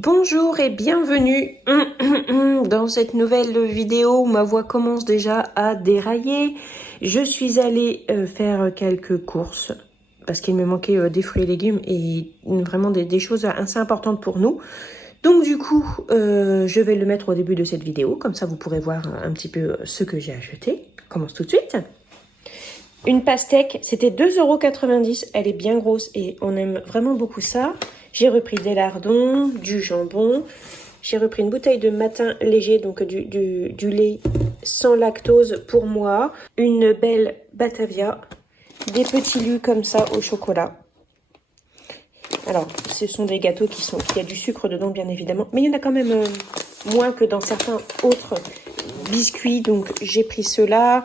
Bonjour et bienvenue dans cette nouvelle vidéo où ma voix commence déjà à dérailler. Je suis allée faire quelques courses parce qu'il me manquait des fruits et légumes et vraiment des choses assez importantes pour nous. Donc du coup, je vais le mettre au début de cette vidéo, comme ça vous pourrez voir un petit peu ce que j'ai acheté. On commence tout de suite. Une pastèque, c'était 2,90 €, elle est bien grosse et on aime vraiment beaucoup ça. J'ai repris des lardons, du jambon, j'ai repris une bouteille de matin léger, donc du lait sans lactose pour moi, une belle Batavia, des petits lus comme ça au chocolat. Alors, ce sont des gâteaux qui a du sucre dedans, bien évidemment, mais il y en a quand même moins que dans certains autres biscuits, donc j'ai pris cela.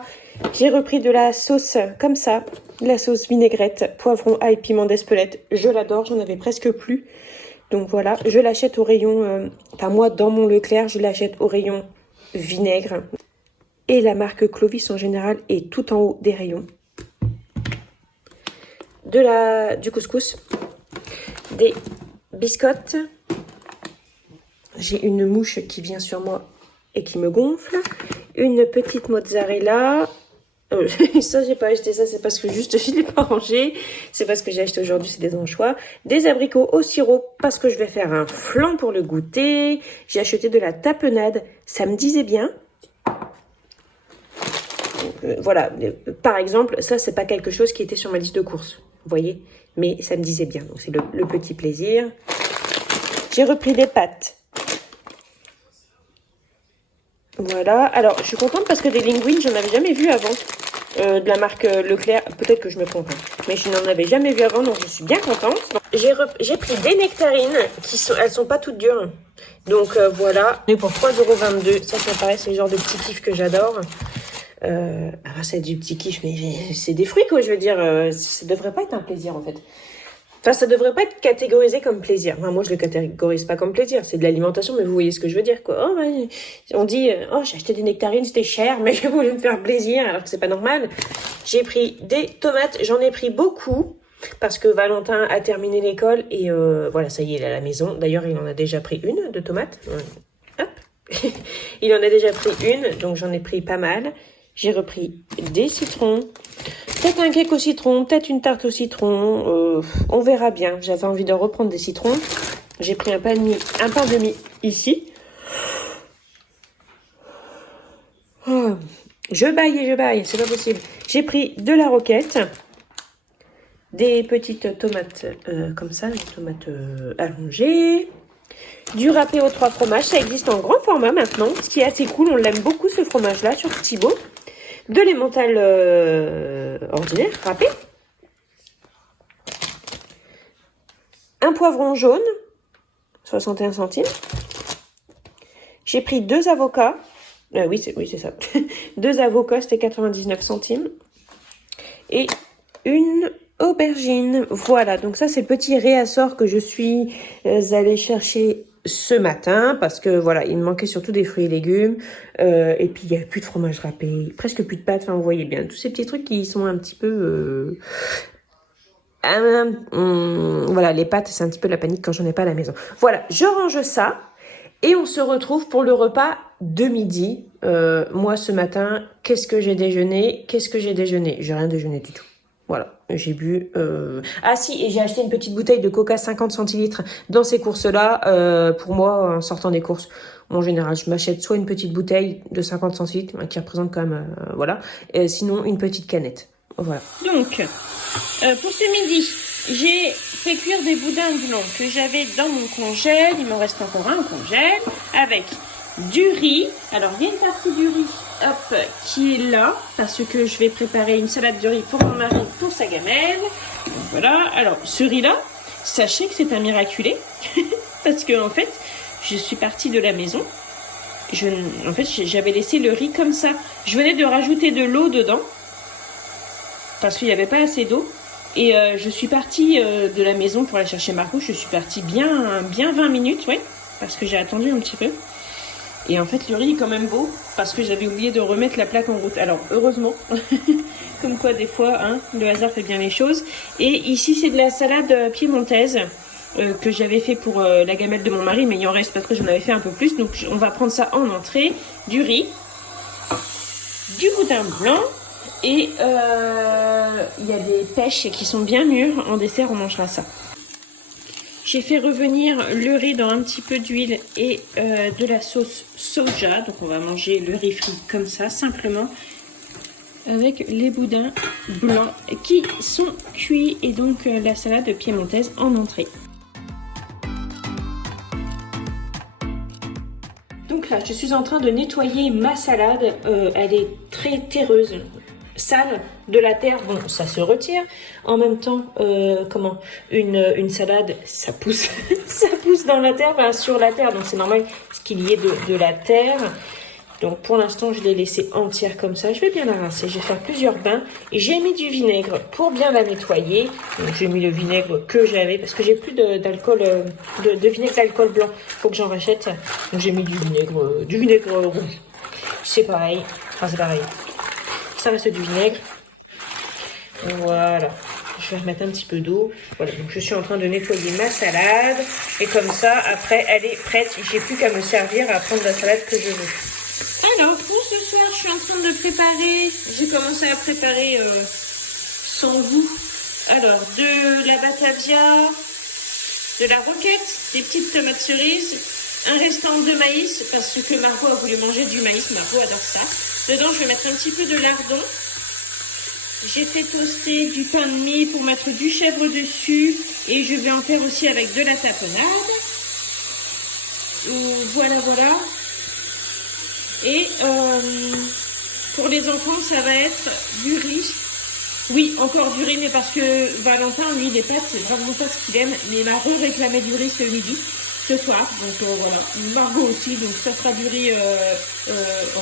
J'ai repris de la sauce comme ça, la sauce vinaigrette, poivron, ail, piment d'Espelette. Je l'adore, j'en avais presque plus. Donc voilà, je l'achète au rayon, enfin moi dans mon Leclerc, je l'achète au rayon vinaigre. Et la marque Clovis en général est tout en haut des rayons. Du couscous, des biscottes. J'ai une mouche qui vient sur moi et qui me gonfle. Une petite mozzarella. Ça, j'ai pas acheté ça, c'est parce que juste je l'ai pas rangé. C'est parce que j'ai acheté aujourd'hui, c'est des anchois. Des abricots au sirop parce que je vais faire un flan pour le goûter. J'ai acheté de la tapenade, ça me disait bien. Voilà, par exemple, ça c'est pas quelque chose qui était sur ma liste de courses, vous voyez. Mais ça me disait bien, donc c'est le petit plaisir. J'ai repris des pâtes. Voilà, alors je suis contente parce que des linguines, j'en avais jamais vu avant. De la marque Leclerc, peut-être que je me trompe, mais je n'en avais jamais vu avant, donc je suis bien contente. J'ai pris des nectarines, elles sont pas toutes dures, donc voilà. Et pour 3,22 €, ça me paraît, c'est le genre de petit kiff que j'adore. C'est du petit kiff, mais c'est des fruits, quoi, je veux dire, ça devrait pas être un plaisir en fait. Enfin, ça devrait pas être catégorisé comme plaisir. Enfin, moi, je le catégorise pas comme plaisir. C'est de l'alimentation, mais vous voyez ce que je veux dire, quoi. Oh, ouais. On dit, j'ai acheté des nectarines, c'était cher, mais je voulais me faire plaisir, alors que c'est pas normal. J'ai pris des tomates, j'en ai pris beaucoup, parce que Valentin a terminé l'école, et voilà, ça y est, il est à la maison. D'ailleurs, il en a déjà pris une de tomates. Hop. Il en a déjà pris une, donc j'en ai pris pas mal. J'ai repris des citrons. Peut-être un cake au citron, peut-être une tarte au citron, on verra bien. J'avais envie de reprendre des citrons. J'ai pris un pain de mie ici. Oh, je baille, c'est pas possible. J'ai pris de la roquette, des petites tomates comme ça, des tomates allongées, du râpé aux 3 fromages. Ça existe en grand format maintenant, ce qui est assez cool. On l'aime beaucoup ce fromage-là sur Thibaut. De l'emmental ordinaire, râpé. Un poivron jaune, 61 centimes. J'ai pris 2 avocats. Oui, c'est ça. 2 avocats, c'était 99 centimes. Et une aubergine. Voilà, donc ça, c'est le petit réassort que je suis allée chercher ce matin, parce que voilà, il me manquait surtout des fruits et légumes, et puis il n'y avait plus de fromage râpé, presque plus de pâtes, enfin vous voyez bien, tous ces petits trucs qui sont un petit peu... voilà, les pâtes, c'est un petit peu la panique quand j'en ai pas à la maison. Voilà, je range ça, et on se retrouve pour le repas de midi. Moi, ce matin, qu'est-ce que j'ai déjeuné? J'ai rien déjeuné du tout. Voilà, j'ai bu... Ah si, et j'ai acheté une petite bouteille de coca 50 centilitres dans ces courses-là. Pour moi, en sortant des courses, en général, je m'achète soit une petite bouteille de 50 centilitres, qui représente quand même... voilà. Sinon, une petite canette. Voilà. Donc, pour ce midi, j'ai fait cuire des boudins blancs que j'avais dans mon congèle. Il m'en reste encore un au congèle. Avec du riz. Alors, il y a une partie du riz, hop, qui est là, parce que je vais préparer une salade de riz pour mon mari, pour sa gamelle. Donc, voilà. Alors, ce riz-là, sachez que c'est un miraculé, parce que en fait, je suis partie de la maison. J'avais laissé le riz comme ça. Je venais de rajouter de l'eau dedans, parce qu'il n'y avait pas assez d'eau. Et je suis partie de la maison pour aller chercher Marco. Je suis partie bien 20 minutes, ouais, parce que j'ai attendu un petit peu. Et en fait, le riz est quand même beau, parce que j'avais oublié de remettre la plaque en route. Alors, heureusement, comme quoi des fois, hein, le hasard fait bien les choses. Et ici, c'est de la salade piémontaise. que j'avais fait pour la gamelle de mon mari, mais il en reste parce que j'en avais fait un peu plus. Donc on va prendre ça en entrée, du riz, du boudin blanc et il y a des pêches qui sont bien mûres. En dessert, on mangera ça. J'ai fait revenir le riz dans un petit peu d'huile et de la sauce soja. Donc on va manger le riz frit comme ça, simplement, avec les boudins blancs qui sont cuits et donc la salade piémontaise en entrée. Donc là, je suis en train de nettoyer ma salade. Elle est très terreuse, sale, de la terre. Bon, ça se retire. En même temps, une salade, ça pousse, ça pousse dans la terre, enfin, sur la terre. Donc c'est normal qu'il y ait de la terre. Donc pour l'instant, je l'ai laissée entière comme ça. Je vais bien la rincer. Je vais faire plusieurs bains. Et j'ai mis du vinaigre pour bien la nettoyer. Donc j'ai mis le vinaigre que j'avais parce que j'ai plus d'alcool, de vinaigre d'alcool blanc. Faut que j'en rachète. Donc j'ai mis du vinaigre rouge. C'est pareil. Enfin c'est pareil. Ça reste du vinaigre. Voilà. Je vais remettre un petit peu d'eau. Voilà. Donc je suis en train de nettoyer ma salade. Et comme ça, après, elle est prête. J'ai plus qu'à me servir à prendre la salade que je veux. Alors, pour ce soir, je suis en train de préparer, j'ai commencé à préparer sans vous. Alors, de la batavia, de la roquette, des petites tomates cerises, un restant de maïs, parce que Margot a voulu manger du maïs, Margot adore ça. Dedans, je vais mettre un petit peu de lardon. J'ai fait toaster du pain de mie pour mettre du chèvre dessus, et je vais en faire aussi avec de la tapenade. Voilà, voilà. Et pour les enfants, ça va être du riz. Oui, encore du riz, mais parce que Valentin, lui, les pâtes, c'est vraiment pas ce qu'il aime. Mais il m'a réclamé du riz ce midi, ce soir. Donc voilà, Margot aussi. Donc ça sera du riz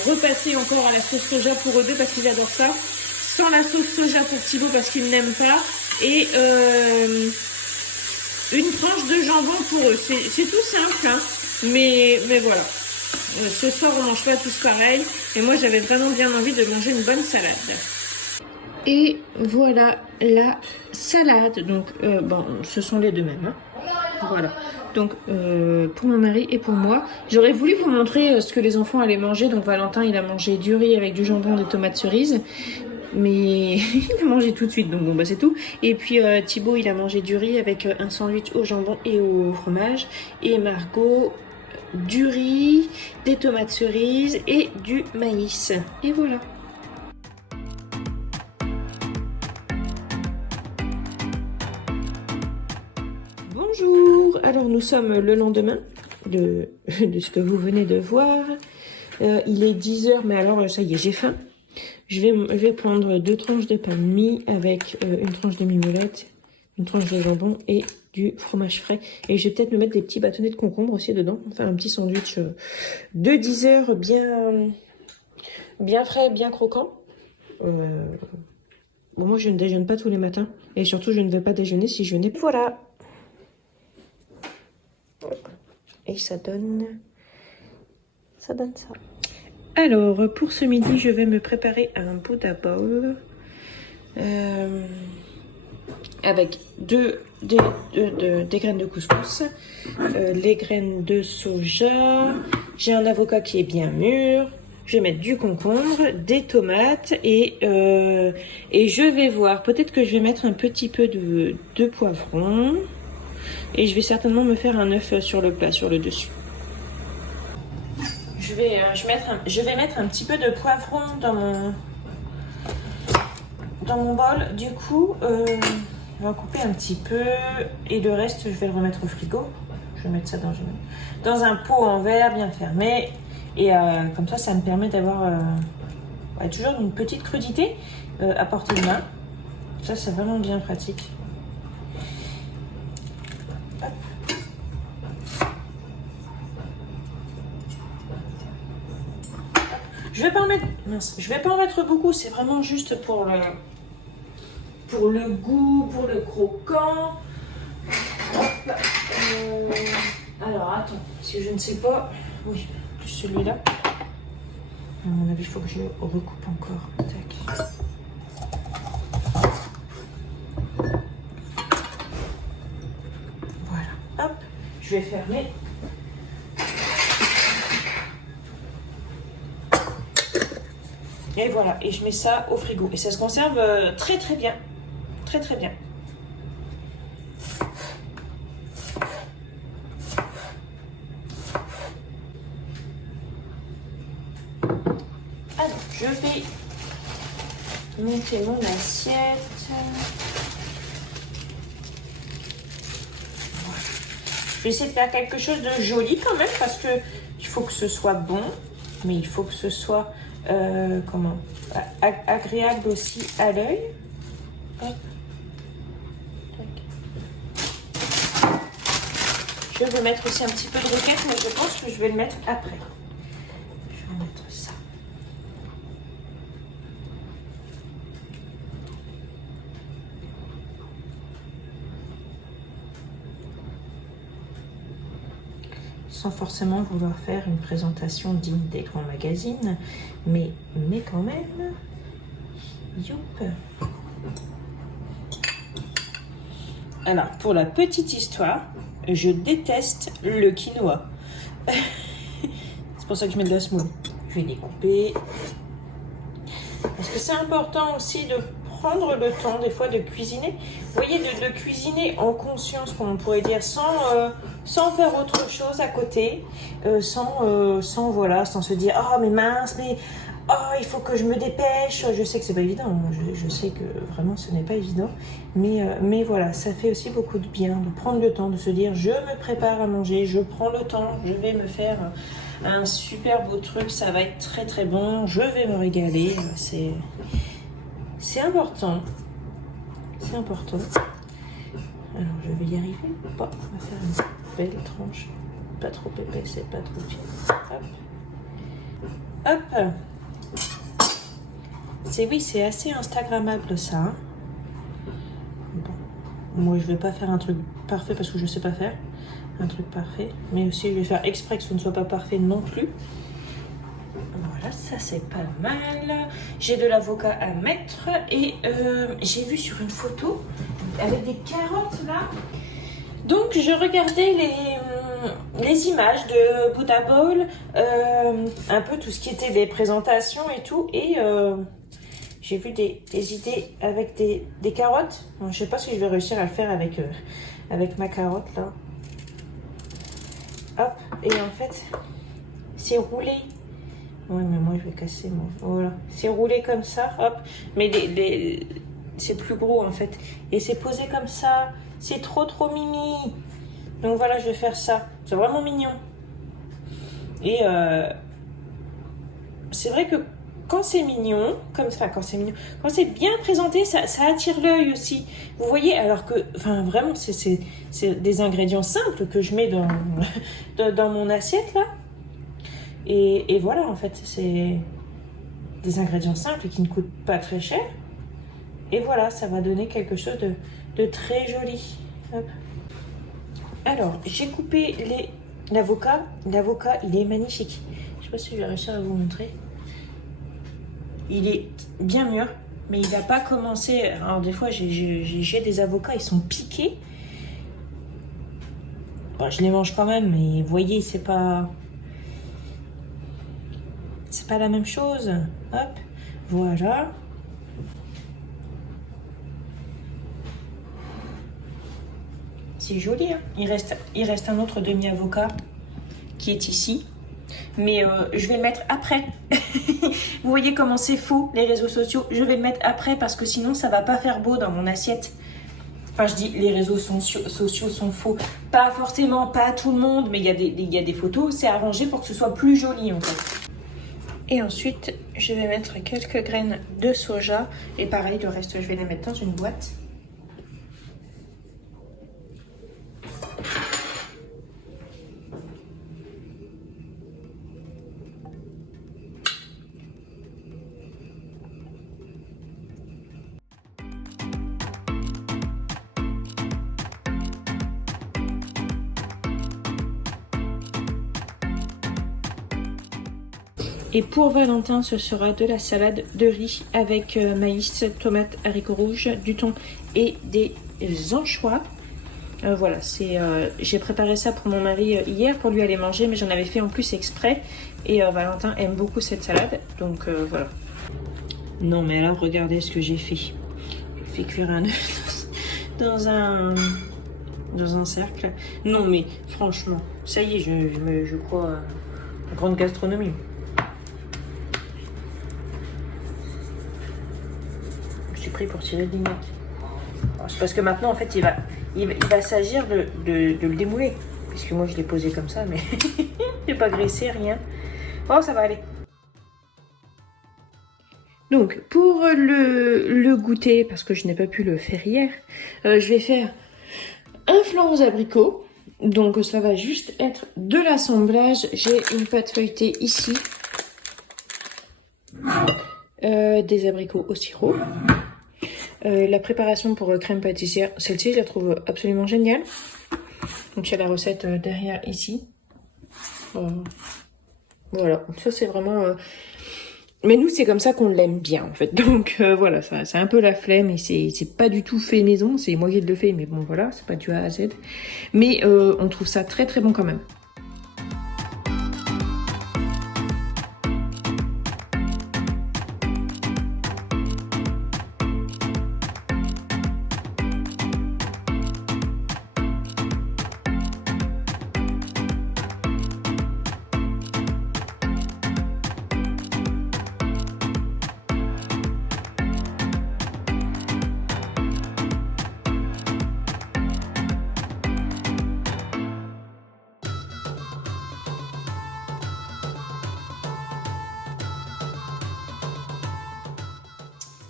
repassé encore à la sauce soja pour eux deux parce qu'ils adorent ça. Sans la sauce soja pour Thibaut parce qu'il n'aime pas. Et une tranche de jambon pour eux. C'est tout simple, hein, mais voilà. Ce soir, on mange pas tous pareil. Et moi, j'avais vraiment bien envie de manger une bonne salade. Et voilà la salade. Donc, bon, ce sont les deux mêmes. Hein. Voilà. Donc, pour mon mari et pour moi, j'aurais voulu vous montrer ce que les enfants allaient manger. Donc, Valentin, il a mangé du riz avec du jambon, des tomates cerises. Mais il a mangé tout de suite, donc bon, bah c'est tout. Et puis Thibaut, il a mangé du riz avec un sandwich au jambon et au fromage. Et Margot, du riz, des tomates cerises et du maïs. Et voilà. Bonjour. Alors nous sommes le lendemain de ce que vous venez de voir. Il est 10h, mais alors ça y est, j'ai faim. Je vais prendre 2 tranches de pain de mie avec une tranche de mimolette, une tranche de jambon et du fromage frais. Et je vais peut-être me mettre des petits bâtonnets de concombre aussi dedans. Faire un petit sandwich de 10 heures bien frais, bien croquant. Bon, moi je ne déjeune pas tous les matins. Et surtout je ne vais pas déjeuner si je n'ai pas. Voilà. Et ça donne ça. Alors, pour ce midi, je vais me préparer un Buddha bowl avec des graines de couscous, les graines de soja, j'ai un avocat qui est bien mûr, je vais mettre du concombre, des tomates et je vais voir, peut-être que je vais mettre un petit peu de poivron et je vais certainement me faire un œuf sur le plat, sur le dessus. Je vais mettre un petit peu de poivron dans mon bol. Du coup, je vais en couper un petit peu et le reste, je vais le remettre au frigo. Je vais mettre ça dans un pot en verre bien fermé. Et comme ça me permet d'avoir toujours une petite crudité à portée de main. Ça, c'est vraiment bien pratique. Je vais pas en mettre beaucoup, c'est vraiment juste pour le goût, pour le croquant. Hop. Alors attends, parce que je ne sais pas. Oui, plus celui-là. À mon avis, il faut que je recoupe encore. Tac. Voilà. je vais fermer. Et voilà, et je mets ça au frigo. Et ça se conserve très très bien. Très très bien. Alors, je vais monter mon assiette. Voilà. Je vais essayer de faire quelque chose de joli quand même parce que il faut que ce soit bon, mais il faut que ce soit agréable aussi à l'œil. Je vais mettre aussi un petit peu de roquette, mais je pense que je vais le mettre après. Je vais mettre ça. Sans forcément vouloir faire une présentation digne des grands magazines, mais quand même, youp. Alors, pour la petite histoire, je déteste le quinoa. C'est pour ça que je mets de la semoule. Je vais découper. Parce que c'est important aussi de prendre le temps, des fois, de cuisiner. Vous voyez, de cuisiner en conscience, comme on pourrait dire, sans faire autre chose à côté. Sans se dire, oh, mais mince, mais... Oh, il faut que je me dépêche. Je sais que c'est pas évident. Je sais que vraiment ce n'est pas évident. Mais voilà, ça fait aussi beaucoup de bien de prendre le temps de se dire je me prépare à manger, je prends le temps, je vais me faire un super beau truc, ça va être très très bon, je vais me régaler. C'est important. C'est important. Alors je vais y arriver ou pas? On va faire une belle tranche. Pas trop épaisse et pas trop fine. Hop. Hop. C'est assez instagrammable ça. Hein. Bon. Moi je vais pas faire un truc parfait parce que je sais pas faire un truc parfait, mais aussi je vais faire exprès que ce ne soit pas parfait non plus. Voilà, ça c'est pas mal. J'ai de l'avocat à mettre et j'ai vu sur une photo avec des carottes là. Donc je regardais les images de Buddha Bowl, un peu tout ce qui était des présentations et tout, et j'ai vu des idées avec des carottes. Bon, je sais pas si je vais réussir à le faire avec ma carotte là. Hop, et en fait c'est roulé. Oui, mais moi je vais casser moi. Voilà, c'est roulé comme ça, hop. Mais c'est plus gros en fait. Et c'est posé comme ça. C'est trop mimi. Donc voilà, je vais faire ça. C'est vraiment mignon. Et c'est vrai que quand c'est mignon, comme ça, quand c'est bien présenté, ça attire l'œil aussi. Vous voyez, alors que, enfin vraiment, c'est des ingrédients simples que je mets dans mon assiette là. Et voilà, en fait, c'est des ingrédients simples qui ne coûtent pas très cher. Et voilà, ça va donner quelque chose de très joli. Hop. Alors, j'ai coupé l'avocat. L'avocat, il est magnifique. Je sais pas si je vais réussir à vous montrer. Il est bien mûr, mais il n'a pas commencé... Alors, des fois, j'ai des avocats, ils sont piqués. Bon, je les mange quand même, mais vous voyez, c'est pas la même chose. Hop, voilà. C'est joli, hein. Il reste un autre demi-avocat qui est ici. Mais je vais le mettre après. Vous voyez comment c'est faux, les réseaux sociaux. Je vais le mettre après parce que sinon, ça va pas faire beau dans mon assiette. Enfin, je dis les réseaux sociaux sont faux. Pas forcément, pas tout le monde, mais il y a des photos. C'est arrangé pour que ce soit plus joli, en fait. Et ensuite, je vais mettre quelques graines de soja. Et pareil, le reste, je vais les mettre dans une boîte. Et pour Valentin, ce sera de la salade de riz avec maïs, tomates, haricots rouges, du thon et des anchois. Voilà, j'ai préparé ça pour mon mari hier pour lui aller manger, mais j'en avais fait en plus exprès. Et Valentin aime beaucoup cette salade, donc voilà. Non, mais là, regardez ce que j'ai fait. J'ai fait cuire un œuf dans un cercle. Non, mais franchement, ça y est, je crois à grande gastronomie. Je suis pris pour tirer de l'ignac. C'est parce que maintenant, en fait, il va s'agir de le démouler. Puisque moi, je l'ai posé comme ça, mais j'ai pas graissé, rien. Oh, ça va aller. Donc, pour le goûter, parce que je n'ai pas pu le faire hier, je vais faire un flan aux abricots. Donc, ça va juste être de l'assemblage. J'ai une pâte feuilletée ici. Des abricots au sirop. La préparation pour crème pâtissière, celle-ci, je la trouve absolument géniale. Donc, il y a la recette derrière ici. Voilà, ça c'est vraiment... Mais nous, c'est comme ça qu'on l'aime bien, en fait. Donc, voilà, c'est un peu la flemme et c'est pas du tout fait maison. C'est moi qui le fais, mais bon, voilà, c'est pas du A à Z. Mais on trouve ça très très bon quand même.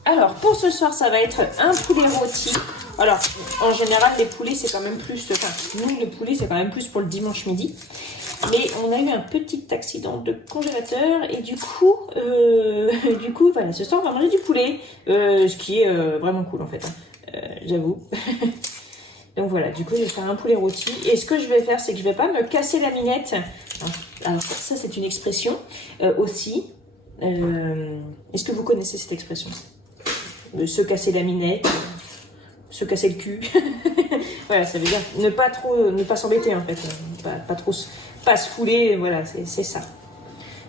Alors, pour ce soir, ça va être un poulet rôti. Alors, en général, les poulets, c'est quand même plus... Enfin, nous, les poulets, c'est quand même plus pour le dimanche midi. Mais on a eu un petit accident de congélateur. Et du coup, voilà, ce soir, on va manger du poulet. Ce qui est vraiment cool, en fait. J'avoue. Donc voilà, du coup, je vais faire un poulet rôti. Et ce que je vais faire, c'est que je vais pas me casser la minette. Alors ça, c'est une expression aussi. Est-ce que vous connaissez cette expression ? Se casser la minette, se casser le cul. Voilà, ça veut dire ne pas s'embêter en fait, pas se fouler, voilà, c'est ça.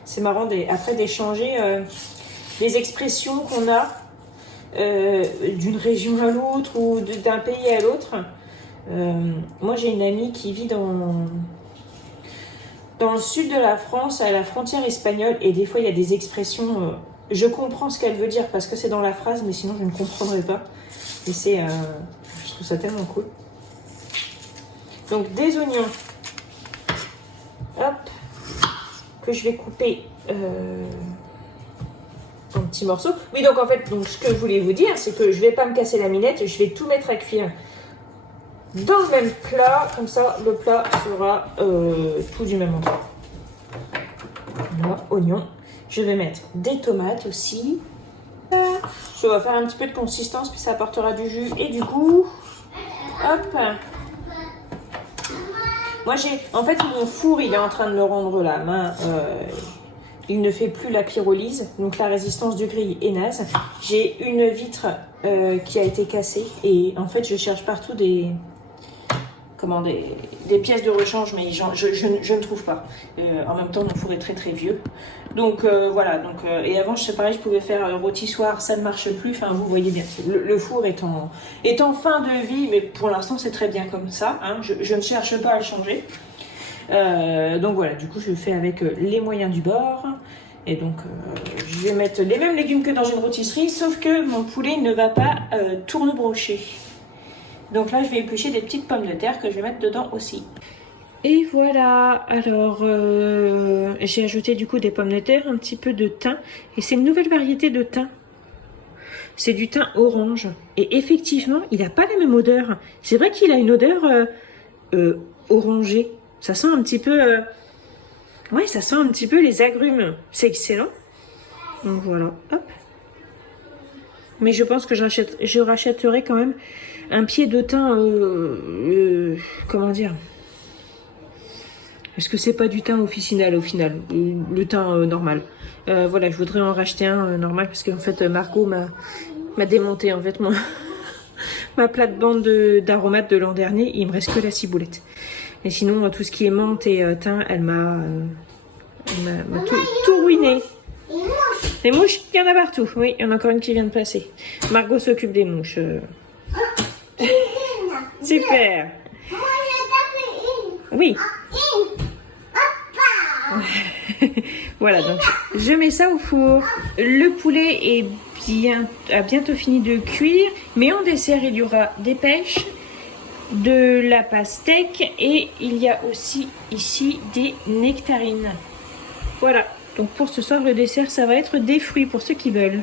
C'est marrant après d'échanger les expressions qu'on a d'une région à l'autre ou d'un pays à l'autre. Moi j'ai une amie qui vit dans le sud de la France, à la frontière espagnole, et des fois il y a des expressions... je comprends ce qu'elle veut dire parce que c'est dans la phrase, mais sinon je ne comprendrai pas. Et je trouve ça tellement cool. Donc des oignons, hop, que je vais couper en petits morceaux. Oui, donc en fait, ce que je voulais vous dire, c'est que je vais pas me casser la minette, je vais tout mettre à cuire dans le même plat, comme ça le plat sera tout du même endroit. Voilà, oignons. Je vais mettre des tomates aussi. Ça va faire un petit peu de consistance, puis ça apportera du jus et du goût. Hop. Moi en fait mon four il est en train de me rendre la main. Il ne fait plus la pyrolyse, donc la résistance du grill est naze. J'ai une vitre qui a été cassée et en fait je cherche partout des pièces de rechange, mais je ne trouve pas. En même temps, mon four est très très vieux. Donc voilà. Et avant, je sais pareil, je pouvais faire rôtissoir, ça ne marche plus. Enfin, vous voyez bien, le four est en fin de vie, mais pour l'instant, c'est très bien comme ça. Hein. Je ne cherche pas à le changer. Donc voilà, du coup, je fais avec les moyens du bord. Et donc, je vais mettre les mêmes légumes que dans une rôtisserie, sauf que mon poulet ne va pas tourne-brocher. Donc là, je vais éplucher des petites pommes de terre que je vais mettre dedans aussi. Et voilà, alors j'ai ajouté du coup des pommes de terre, un petit peu de thym. Et c'est une nouvelle variété de thym. C'est du thym orange. Et effectivement, il n'a pas la même odeur. C'est vrai qu'il a une odeur orangée. Ça sent un petit peu... Ouais, ça sent un petit peu les agrumes. C'est excellent. Donc voilà, hop. Mais je pense que je rachèterai quand même un pied de thym, comment dire, est-ce que c'est pas du thym officinal au final, le thym normal. Voilà, je voudrais en racheter un normal parce qu'en fait Margot m'a démonté en fait ma plate-bande d'aromates de l'an dernier. Il me reste que la ciboulette. Et sinon, tout ce qui est menthe et thym, elle m'a tout ruiné. Les mouches, il y en a partout. Oui, il y en a encore une qui vient de passer. Margot s'occupe des mouches. Super. Oui. Voilà, donc je mets ça au four. Le poulet a bientôt fini de cuire, mais en dessert il y aura des pêches, de la pastèque et il y a aussi ici des nectarines. Voilà, donc pour ce soir le dessert ça va être des fruits pour ceux qui veulent.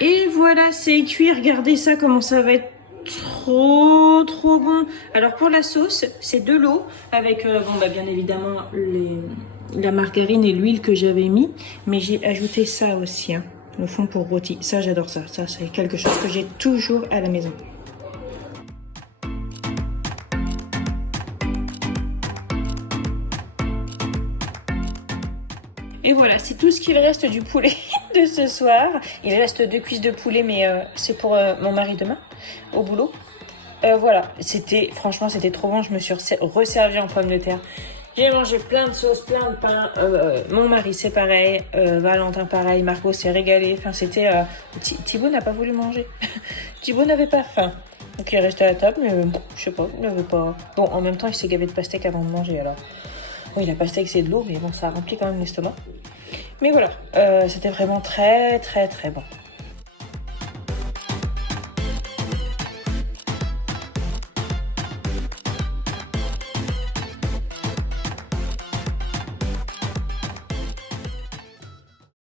Et voilà, c'est cuit, regardez ça comment ça va être trop bon. Alors pour la sauce, c'est de l'eau avec bien évidemment la margarine et l'huile que j'avais mis, mais j'ai ajouté ça aussi, hein, le fond pour rôti. Ça j'adore ça, c'est quelque chose que j'ai toujours à la maison. Et voilà, c'est tout ce qu'il reste du poulet de ce soir. Il reste 2 cuisses de poulet, mais c'est pour mon mari demain, au boulot. Voilà, franchement, c'était trop bon. Je me suis resservie en pommes de terre. J'ai mangé plein de sauces, plein de pain. Mon mari, c'est pareil. Valentin, pareil. Margot s'est régalé. Enfin, c'était... Thibaut n'a pas voulu manger. Thibaut n'avait pas faim. Donc, il est resté à la table, mais je sais pas, il n'avait pas... Bon, en même temps, il s'est gavé de pastèque avant de manger, alors... Oui, la pastèque, c'est de l'eau, mais bon, ça remplit quand même l'estomac. Mais voilà, c'était vraiment très bon.